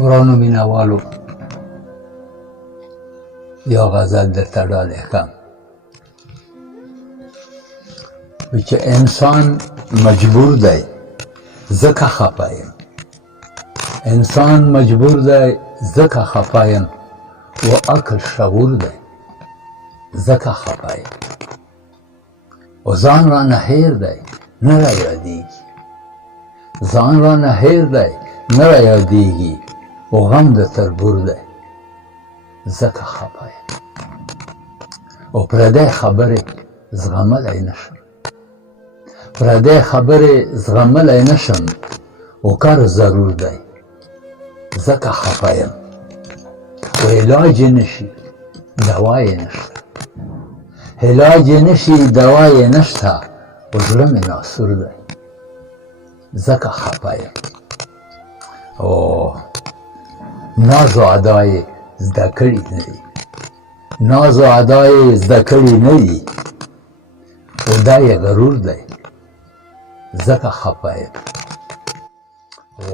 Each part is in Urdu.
ګرانو مینهوالو، یو غزل درته ډالۍ کړم چې انسان مجبور دی ځکه خفه یم. انسان مجبور دی ځکه خفه یم، و عقل شعور دی ځکه خفه یم. و ځان رانه هېر دی نه رایادېږي، ځان رانه هېر دی نه رایادېږي، و غم د تربور دی ځکه خفه یم. و پردی خبرې زغملی نشم، پردی خبرې زغملی نشم، و کار ضرور دی ځکه خفه یم. و علاج یې نشي دوا یې نشته، علاج یې نشي دوا یې نشته، و زړه مې ناسور دی ځکه خفه یم. او ناز و ادا یې زده کړي نه دي، ناز و ادا یې زده کړي نه دي، و دا یې غرور دی ځکه خفه یم. و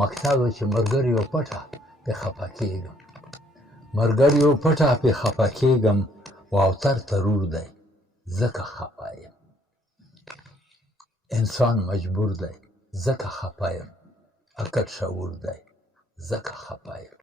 مکتب چې ملګریو پټه پې خفه کېږم، ملګریو پټه پې خفه کېږم، و اوتر ترور دی ځکه خفه یم. انسان مجبور دی ځکه خفه یم، عقل شعور دی ځکه خفه یم.